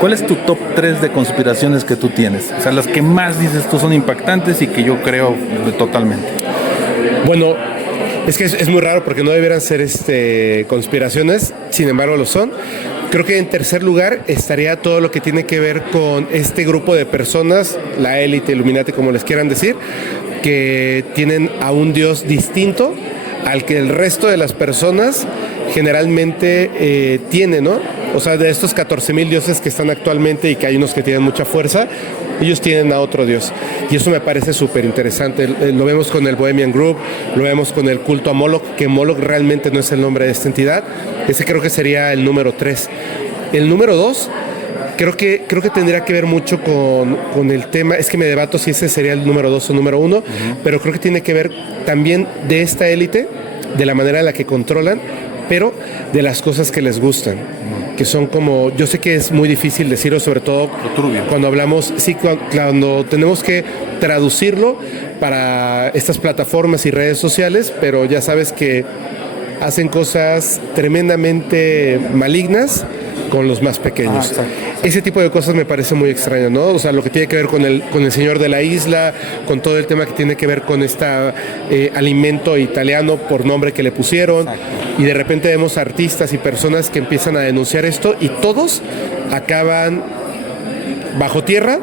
¿Cuál es tu top 3 de conspiraciones que tú tienes? O sea, las que más dices tú son impactantes y que yo creo totalmente. Bueno, es que es muy raro porque no debieran ser conspiraciones, sin embargo lo son. Creo que en tercer lugar estaría todo lo que tiene que ver con este grupo de personas, la élite, Illuminati, como les quieran decir, que tienen a un Dios distinto al que el resto de las personas generalmente tiene, ¿no? O sea, de estos 14,000 dioses que están actualmente y que hay unos que tienen mucha fuerza, ellos tienen a otro dios. Y eso me parece súper interesante. Lo vemos con el Bohemian Group, lo vemos con el culto a Moloch, que Moloch realmente no es el nombre de esta entidad. Ese creo que sería el número 3. El número 2, creo que tendría que ver mucho con el tema, es que me debato si ese sería el número 2 o número 1, pero creo que tiene que ver también de esta élite, de la manera en la que controlan, pero de las cosas que les gustan, que son como, yo sé que es muy difícil decirlo, sobre todo cuando hablamos, sí, cuando tenemos que traducirlo para estas plataformas y redes sociales, pero ya sabes que hacen cosas tremendamente malignas con los más pequeños. Ese tipo de cosas me parece muy extraño, ¿no? O sea, lo que tiene que ver con el señor de la isla, con todo el tema que tiene que ver con alimento italiano por nombre que le pusieron. Y de repente vemos artistas y personas que empiezan a denunciar esto y todos acaban bajo tierra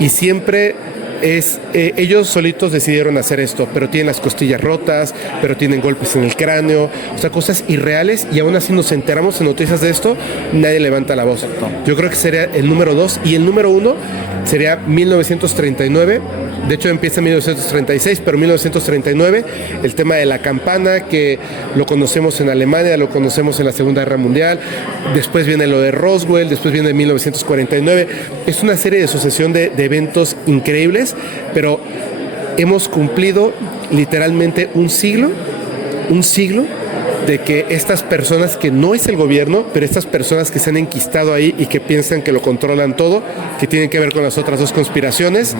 y siempre ellos solitos decidieron hacer esto, pero tienen las costillas rotas, pero tienen golpes en el cráneo, o sea, cosas irreales, y aún así nos enteramos en noticias de esto, nadie levanta la voz. Yo creo que sería el número 2, y el número 1 sería 1939. De hecho empieza en 1936, pero 1939, el tema de la campana, que lo conocemos en Alemania, lo conocemos en la Segunda Guerra Mundial, después viene lo de Roswell, después viene 1949. Es una serie de sucesión de eventos increíbles, pero hemos cumplido literalmente un siglo de que estas personas, que no es el gobierno, pero estas personas que se han enquistado ahí y que piensan que lo controlan todo, que tienen que ver con las otras dos conspiraciones,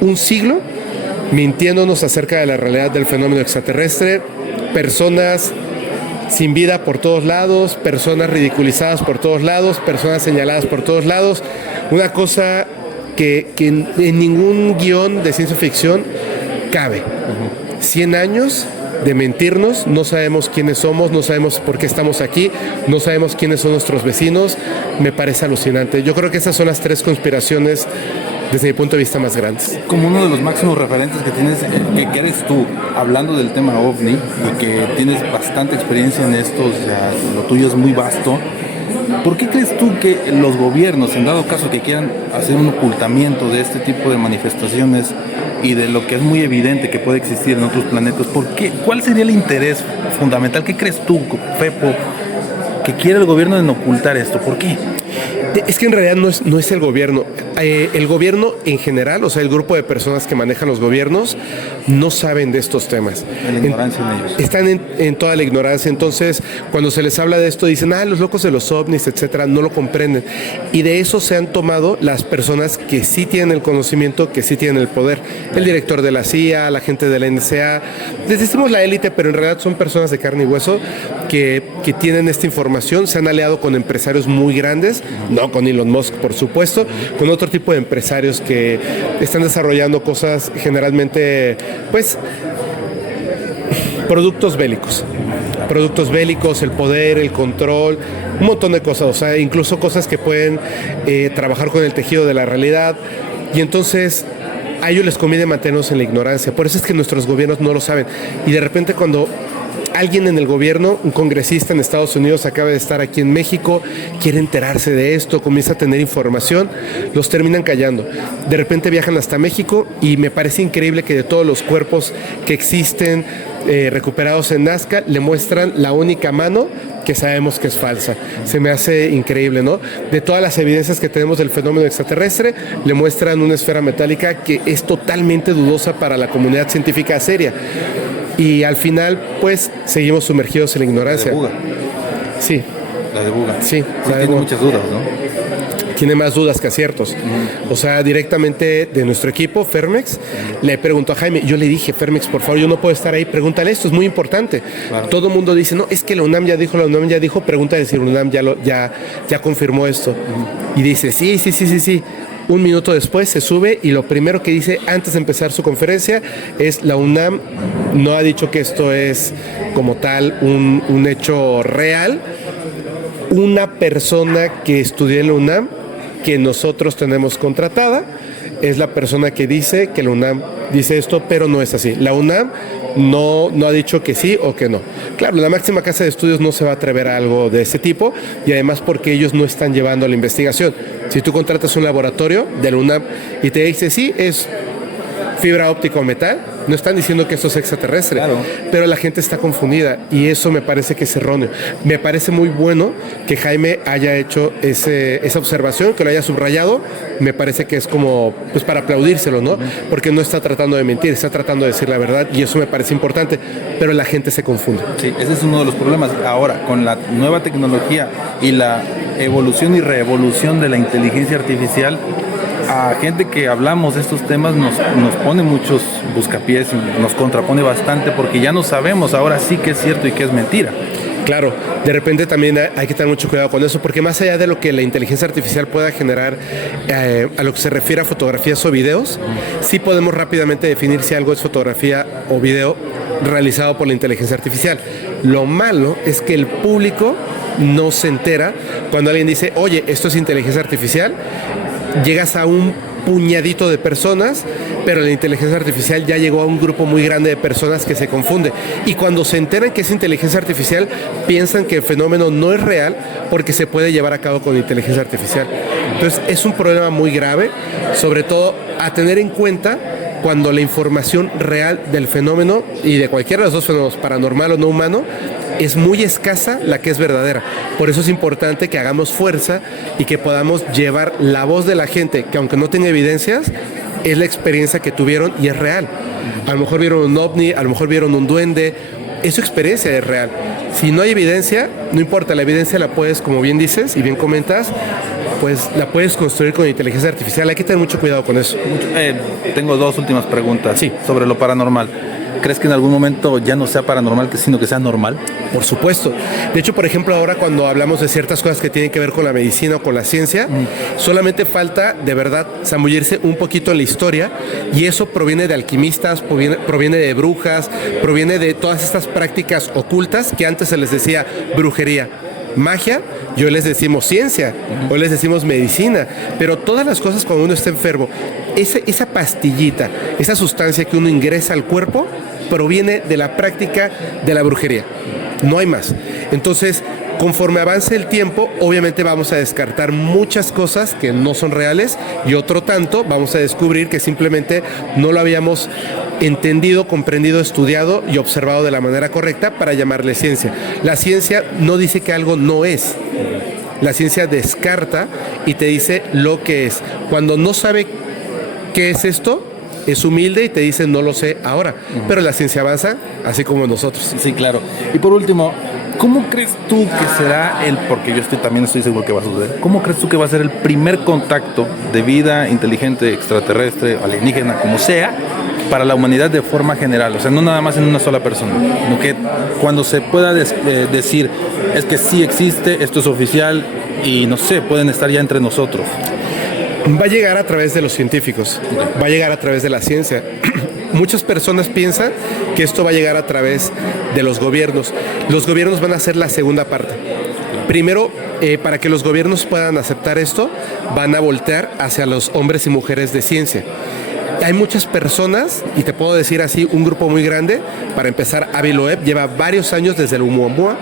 un siglo mintiéndonos acerca de la realidad del fenómeno extraterrestre, personas sin vida por todos lados, personas ridiculizadas por todos lados, personas señaladas por todos lados, una cosa que en ningún guión de ciencia ficción cabe. 100 años de mentirnos, no sabemos quiénes somos, no sabemos por qué estamos aquí, no sabemos quiénes son nuestros vecinos, me parece alucinante. Yo creo que esas son las 3 conspiraciones desde mi punto de vista más grandes. Como uno de los máximos referentes que tienes, que eres tú, hablando del tema OVNI, y que tienes bastante experiencia en esto, o sea, lo tuyo es muy vasto, ¿por qué crees tú que los gobiernos, en dado caso que quieran hacer un ocultamiento de este tipo de manifestaciones y de lo que es muy evidente que puede existir en otros planetas, ¿cuál sería el interés fundamental? ¿Qué crees tú, Fepo, que quiere el gobierno en ocultar esto? ¿Por qué? Es que en realidad no es el gobierno. El gobierno en general, o sea, el grupo de personas que manejan los gobiernos, no saben de estos temas. La ignorancia en ellos. Están en toda la ignorancia. Entonces, cuando se les habla de esto, dicen, los locos de los ovnis, etcétera, no lo comprenden. Y de eso se han tomado las personas que sí tienen el conocimiento, que sí tienen el poder. El director de la CIA, la gente de la NSA. Les decimos la élite, pero en realidad son personas de carne y hueso que tienen esta información. Se han aliado con empresarios muy grandes, no con Elon Musk, por supuesto, con otro tipo de empresarios que están desarrollando cosas generalmente, pues, productos bélicos, el poder, el control, un montón de cosas, o sea, incluso cosas que pueden trabajar con el tejido de la realidad, y entonces a ellos les conviene mantenernos en la ignorancia. Por eso es que nuestros gobiernos no lo saben, y de repente cuando alguien en el gobierno, un congresista en Estados Unidos, acaba de estar aquí en México, quiere enterarse de esto, comienza a tener información, los terminan callando. De repente viajan hasta México, y me parece increíble que de todos los cuerpos que existen recuperados en Nazca, le muestran la única mano que sabemos que es falsa. Se me hace increíble, ¿no? De todas las evidencias que tenemos del fenómeno extraterrestre, le muestran una esfera metálica que es totalmente dudosa para la comunidad científica seria. Y al final, pues, seguimos sumergidos en la ignorancia. La de Buga. Sí. La de Buga. Sí. Tiene muchas dudas, ¿no? tiene más dudas que aciertos. O sea, directamente de nuestro equipo, Fermex, le preguntó a Jaime, yo le dije, Fermex, por favor, yo no puedo estar ahí, pregúntale esto, es muy importante. Claro. Todo el mundo dice, no, es que la UNAM ya dijo, pregúntale si la UNAM ya confirmó esto. Y dice, sí. Un minuto después se sube y lo primero que dice antes de empezar su conferencia es: la UNAM no ha dicho que esto es como tal un hecho real. Una persona que estudió en la UNAM, que nosotros tenemos contratada, es la persona que dice que la UNAM dice esto, pero no es así. La UNAM no ha dicho que sí o que no. Claro, la máxima casa de estudios no se va a atrever a algo de ese tipo, y además porque ellos no están llevando la investigación. Si tú contratas un laboratorio de la UNAM y te dice sí, es fibra óptica o metal, no están diciendo que esto es extraterrestre, claro. Pero la gente está confundida y eso me parece que es erróneo. Me parece muy bueno que Jaime haya hecho esa observación, que lo haya subrayado. Me parece que es como pues para aplaudírselo, ¿no? Porque no está tratando de mentir, está tratando de decir la verdad, y eso me parece importante, pero la gente se confunde. Sí, ese es uno de los problemas. Ahora, con la nueva tecnología y la evolución y reevolución de la inteligencia artificial, a gente que hablamos de estos temas nos pone muchos buscapiés y nos contrapone bastante, porque ya no sabemos ahora sí qué es cierto y qué es mentira. Claro, de repente también hay que tener mucho cuidado con eso, porque más allá de lo que la inteligencia artificial pueda generar a lo que se refiere a fotografías o videos, sí podemos rápidamente definir si algo es fotografía o video realizado por la inteligencia artificial. Lo malo es que el público no se entera cuando alguien dice, oye, esto es inteligencia artificial. Llegas a un puñadito de personas, pero la inteligencia artificial ya llegó a un grupo muy grande de personas que se confunde. Y cuando se enteran que es inteligencia artificial, piensan que el fenómeno no es real porque se puede llevar a cabo con inteligencia artificial. Entonces es un problema muy grave, sobre todo a tener en cuenta cuando la información real del fenómeno, y de cualquiera de los dos fenómenos, paranormal o no humano, es muy escasa la que es verdadera. Por eso es importante que hagamos fuerza y que podamos llevar la voz de la gente, que aunque no tenga evidencias, es la experiencia que tuvieron y es real. A lo mejor vieron un ovni, a lo mejor vieron un duende, es su experiencia, es real. Si no hay evidencia, no importa, la evidencia la puedes, como bien dices y bien comentas, pues la puedes construir con inteligencia artificial. Hay que tener mucho cuidado con eso. Tengo dos últimas preguntas sí. Sobre lo paranormal. ¿Crees que en algún momento ya no sea paranormal, sino que sea normal? Por supuesto. De hecho, por ejemplo, ahora cuando hablamos de ciertas cosas que tienen que ver con la medicina o con la ciencia, solamente falta, de verdad, zambullirse un poquito en la historia, y eso proviene de alquimistas, proviene de brujas, proviene de todas estas prácticas ocultas que antes se les decía brujería. Magia, y hoy les decimos ciencia, hoy les decimos medicina, pero todas las cosas cuando uno está enfermo, esa pastillita, esa sustancia que uno ingresa al cuerpo, proviene de la práctica de la brujería. No hay más. Entonces, conforme avance el tiempo, obviamente vamos a descartar muchas cosas que no son reales, y otro tanto vamos a descubrir que simplemente no lo habíamos entendido, comprendido, estudiado y observado de la manera correcta para llamarle ciencia. La ciencia no dice que algo no es. La ciencia descarta y te dice lo que es. Cuando no sabe qué es esto, es humilde y te dice no lo sé ahora. Pero la ciencia avanza, así como nosotros. Sí, claro. Y por último, ¿cómo crees tú que será porque yo también estoy seguro que va a suceder, ¿cómo crees tú que va a ser el primer contacto de vida inteligente, extraterrestre, alienígena, como sea, para la humanidad de forma general? O sea, no nada más en una sola persona, sino que cuando se pueda decir, es que sí existe, esto es oficial y no sé, pueden estar ya entre nosotros. Va a llegar a través de los científicos, va a llegar a través de la ciencia. Muchas personas piensan que esto va a llegar a través de los gobiernos. Los gobiernos van a ser la segunda parte. Primero, para que los gobiernos puedan aceptar esto, van a voltear hacia los hombres y mujeres de ciencia. Hay muchas personas, y te puedo decir así, un grupo muy grande. Para empezar, Avi Loeb lleva varios años desde el Oumuamua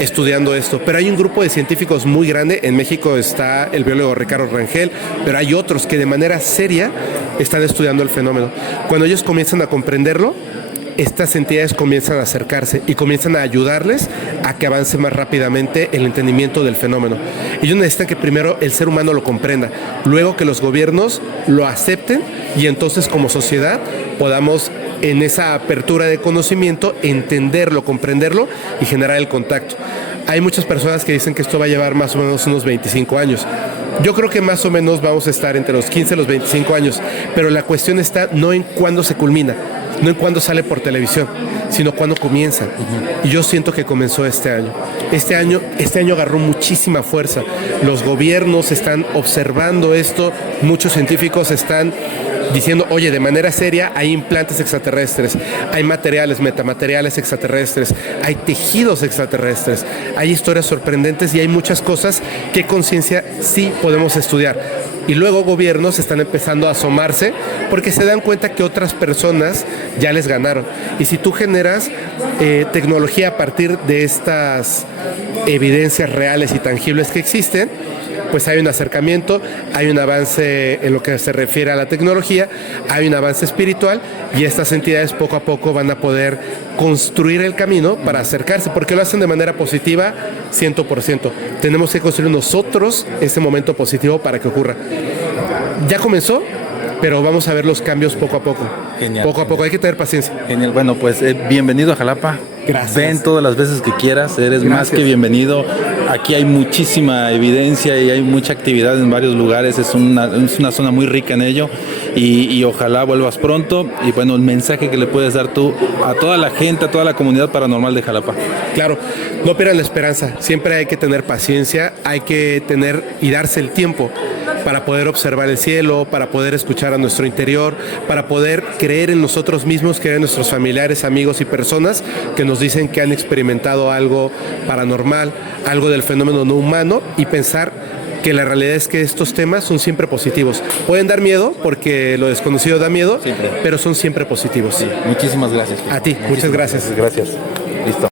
estudiando esto, pero hay un grupo de científicos muy grande. En México está el biólogo Ricardo Rangel, pero hay otros que de manera seria están estudiando el fenómeno. Cuando ellos comienzan a comprenderlo, estas entidades comienzan a acercarse y comienzan a ayudarles a que avance más rápidamente el entendimiento del fenómeno. Ellos necesitan que primero el ser humano lo comprenda, luego que los gobiernos lo acepten, y entonces como sociedad podamos, en esa apertura de conocimiento, entenderlo, comprenderlo y generar el contacto. Hay muchas personas que dicen que esto va a llevar más o menos unos 25 años. Yo creo que más o menos vamos a estar entre los 15 y los 25 años, pero la cuestión está no en cuándo se culmina, no en cuándo sale por televisión, sino cuándo comienza. Y yo siento que comenzó este año. Este año agarró muchísima fuerza. Los gobiernos están observando esto, muchos científicos están diciendo, oye, de manera seria hay implantes extraterrestres, hay materiales, metamateriales extraterrestres, hay tejidos extraterrestres, hay historias sorprendentes y hay muchas cosas que con ciencia sí podemos estudiar. Y luego gobiernos están empezando a asomarse porque se dan cuenta que otras personas ya les ganaron. Y si tú generas tecnología a partir de estas evidencias reales y tangibles que existen, pues hay un acercamiento, hay un avance en lo que se refiere a la tecnología, hay un avance espiritual y estas entidades poco a poco van a poder construir el camino para acercarse, porque lo hacen de manera positiva 100%. Tenemos que construir nosotros ese momento positivo para que ocurra. Ya comenzó, pero vamos a ver los cambios poco a poco. Genial. Poco a poco, hay que tener paciencia. Genial. Bueno, pues bienvenido a Jalapa. Gracias. Ven todas las veces que quieras, eres más que bienvenido. Aquí hay muchísima evidencia y hay mucha actividad en varios lugares, es una zona muy rica en ello y ojalá vuelvas pronto. Y bueno, el mensaje que le puedes dar tú a toda la gente, a toda la comunidad paranormal de Jalapa. Claro, no pierdan la esperanza, siempre hay que tener paciencia, hay que tener y darse el tiempo para poder observar el cielo, para poder escuchar a nuestro interior, para poder creer en nosotros mismos, creer en nuestros familiares, amigos y personas que nos dicen que han experimentado algo paranormal, algo del fenómeno no humano, y pensar que la realidad es que estos temas son siempre positivos. Pueden dar miedo, porque lo desconocido da miedo, siempre, pero son siempre positivos. Sí. Muchísimas gracias. A ti, muchas gracias. Gracias. Listo.